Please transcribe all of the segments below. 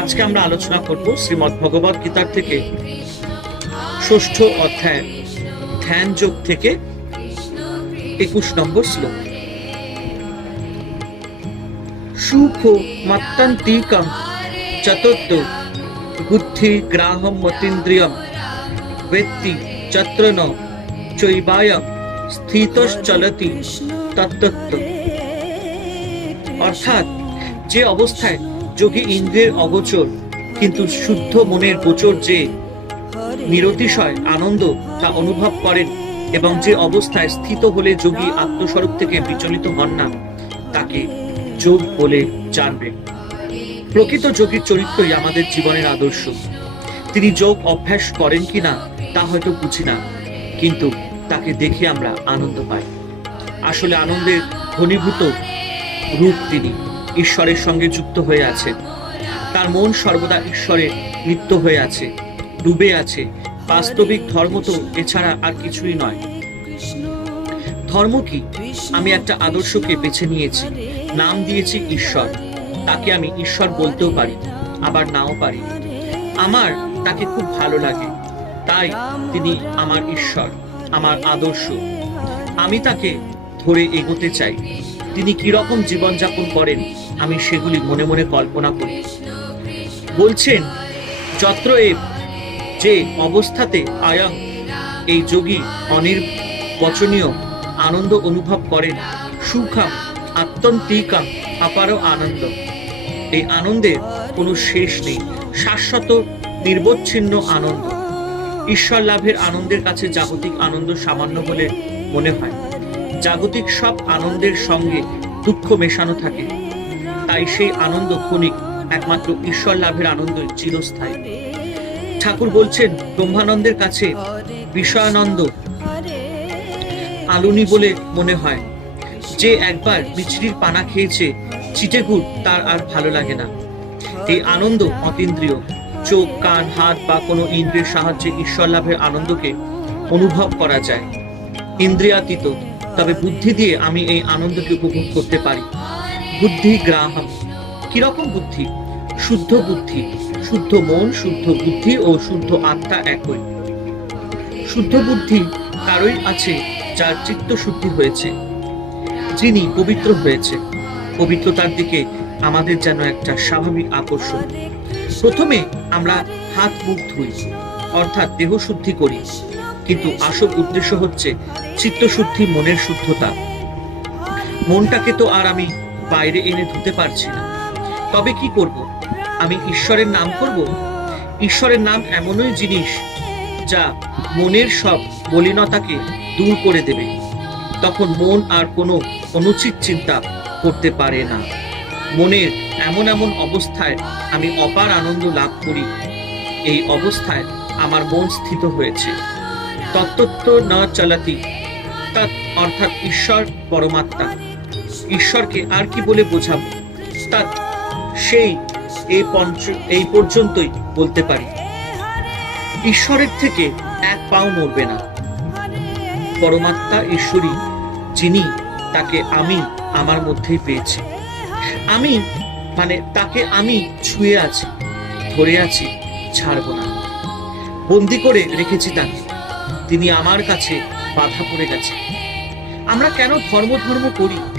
আজকে আমরা আলোচনা করব শ্রীমদ্ ভগবত গীতার থেকে ষষ্ঠ অধ্যায়, ধ্যান যোগ থেকে একুশ নম্বর শ্লোক। সুখ মত্তন্তিকম চতুর্থ বুদ্ধি গ্রাহম মতীন্দ্রিয়ম ব্যক্তি চত্র ন চৈবায়ম স্থিতশ্চলতি তত্তত্ব অর্থাৎ যে অবস্থায় যোগী ইন্দ্রিয়ের অগোচর, কিন্তু শুদ্ধ মনের গোচর যে নিরতিশয় আনন্দ তা অনুভব করেন এবং যে অবস্থায় স্থিত হলে যোগী আত্মস্বরূপ থেকে বিচলিত হন না, তাকে যোগ বলে জানবেন প্রকৃত যোগীর চরিত্রই আমাদের জীবনের আদর্শ। তিনি যোগ অভ্যাস করেন কিনা তা হয়তো বুঝি না, কিন্তু তাকে দেখে আমরা আনন্দ পাই। আসলে আনন্দের ঘনীভূত রূপ তিনি। ঈশ্বরের সঙ্গে যুক্ত হয়ে আছেন তার মন সর্বদা ঈশ্বরে লিপ্ত হয়ে আছে, ডুবে আছে। বাস্তবিক ধর্ম তো এছাড়া আর কিছুই নয়। ধর্ম কি? আমি একটা আদর্শকে বেছে নিয়েছি। নাম দিয়েছি ঈশ্বর। তাকে আমি ঈশ্বর বলতেও পারি, আবার নাও পারি। আমার তাকে খুব ভালো লাগে। তাই তিনি আমার ঈশ্বর, আমার আদর্শ। আমি তাকে ধরে এগোতে চাই। তিনি কীরকম জীবনযাপন করেন আমি সেগুলি মনে মনে কল্পনা করি। বলছেন যত্র যে অবস্থাতে আয়ং এই যোগী অনির্বচনীয় আনন্দ অনুভব করেন, সুখাম আত্যন্তিকাম আপারও আনন্দ। এই আনন্দের কোনো শেষ নেই, শাশ্বত নির্বচ্ছিন্ন আনন্দ। ঈশ্বর লাভের আনন্দের কাছে জাগতিক আনন্দ সামান্য বলে মনে হয়। জাগতিক সব আনন্দের সঙ্গে দুঃখ মেশানো থাকে। তাই সেই আনন্দ ক্ষণিক একমাত্র ঈশ্বর লাভের আনন্দই চিরস্থায়ী। ঠাকুর বলছেন, ব্রহ্মানন্দের কাছে বিষয়ানন্দ আলুনি বলে মনে হয়। যে একবার মিছরির পানা খেয়েছে চিটেগুড় তার আর ভালো লাগে না। এই আনন্দ অতীন্দ্রিয়। চোখ, কান, হাত বা কোনো ইন্দ্রিয়ের সাহায্যে ঈশ্বর লাভের আনন্দকে অনুভব করা যায়। ইন্দ্রিয়াতীত, তবে বুদ্ধি দিয়ে আমি এই আনন্দকে উপভোগ করতে পারি। বুদ্ধি গ্রাহম কীরকম বুদ্ধি? শুদ্ধ বুদ্ধি। শুদ্ধ মন, শুদ্ধ বুদ্ধি ও শুদ্ধ আত্মা একই। শুদ্ধ বুদ্ধি কারই আছে যার চিত্ত শুদ্ধি হয়েছে, যিনি পবিত্র হয়েছে। পবিত্রতার দিকে আমাদের যেন একটা স্বাভাবিক আকর্ষণ। প্রথমে আমরা হাত, মুখ ধুই, অর্থাৎ দেহ শুদ্ধি করি। কিন্তু আসল উদ্দেশ্য হচ্ছে চিত্তশুদ্ধি, মনের শুদ্ধতা। মনটাকে তো আর আমি বাইরে এনে ধুতে পারছি না। তবে কি করব? আমি ঈশ্বরের নাম করব? ঈশ্বরের নাম এমনই জিনিস যা মনের সব মলিনতাকে দূর করে দেবে। তখন মন আর কোনো অনুচিত চিন্তা করতে পারে না। মনের এমন এমন অবস্থায় আমি অপার আনন্দ লাভ করি। এই অবস্থায় আমার মন স্থিত হয়েছে। তত্ত্ব না চলাতি, তৎ অর্থাৎ ঈশ্বর পরমাত্মা। ঈশ্বরকে আর কি বলে বোঝাবো? তৎ সেই এই পঞ্চ, এই পর্যন্তই বলতে পারি। ঈশ্বরের থেকে এক পাও মরবে না। পরমাত্মা ঈশ্বরী যিনি তাকে আমি আমার মধ্যেই পেয়েছি। আমি মানে তাকে আমি ছুঁয়ে আছি, ধরে আছি, ছাড়বো না। বন্দি করে রেখেছি তাকে। তিনি আমার কাছে বাধা পড়ে গেছে। আমরা কেন ধর্ম ধর্ম করি?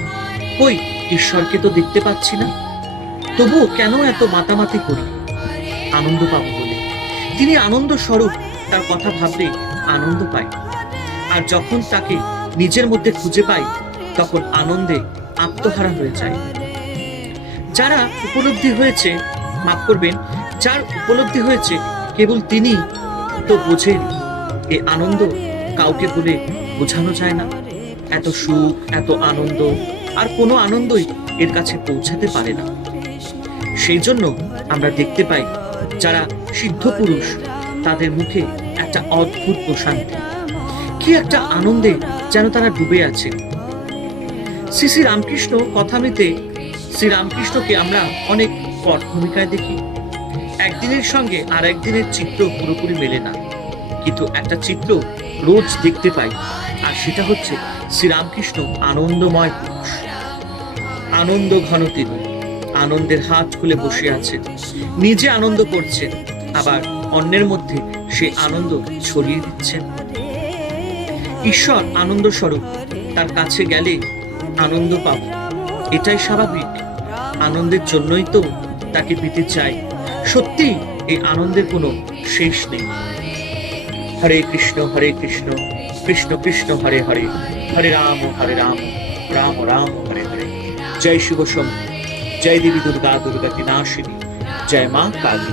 কই, ঈশ্বরকে তো দেখতে পাচ্ছি না। তবুও কেন এত মাতামাতি করি? আনন্দ পাবো বলে। তিনি আনন্দ স্বরূপ, তার কথা ভাবলে আনন্দ পাই আর যখন তাকে নিজের মধ্যে খুঁজে পাই, তখন আনন্দে আত্মহারা হয়ে যায়। যারা উপলব্ধি হয়েছে, মাফ করবেন, যার উপলব্ধি হয়েছে কেবল তিনি, তো বোঝেন, এ আনন্দ কাউকে বলে বোঝানো যায় না। এত সুখ, এত আনন্দ আর কোনো আনন্দই এর কাছে পৌঁছাতে পারে না। সেই জন্য আমরা দেখতে পাই যারা সিদ্ধ পুরুষ, তাদের মুখে একটা অদ্ভুত প্রশান্তি। কি একটা আনন্দে যেন তারা ডুবে আছে। শ্রী শ্রী রামকৃষ্ণ কথামৃতে শ্রী রামকৃষ্ণকে আমরা অনেক পট ভূমিকায় দেখি। একদিনের সঙ্গে আর একদিনের চিত্র পুরোপুরি মেলে না। কিন্তু একটা চিত্র রোজ দেখতে পাই, আর সেটা হচ্ছে শ্রীরামকৃষ্ণ আনন্দময় পুরুষ। আনন্দ ঘন তিনি আনন্দের হাত খুলে বসে আছেন নিজে আনন্দ করছেন আবার অন্যের মধ্যে সে আনন্দ ছড়িয়ে দিচ্ছেন ঈশ্বর আনন্দ স্বরূপ, তার কাছে গেলে আনন্দ পাব। এটাই স্বাভাবিক। আনন্দের জন্যই তো তাকে পেতে চাই। সত্যি, এই আনন্দের কোনো শেষ নেই। হরে কৃষ্ণ হরে কৃষ্ণ কৃষ্ণ কৃষ্ণ, হরে হরে। হরে রাম হরে রাম রাম রাম জয় শিব শম্ভু। জয় দেবী দুর্গা দুর্গা বিনাশিনী জয় মা কালী।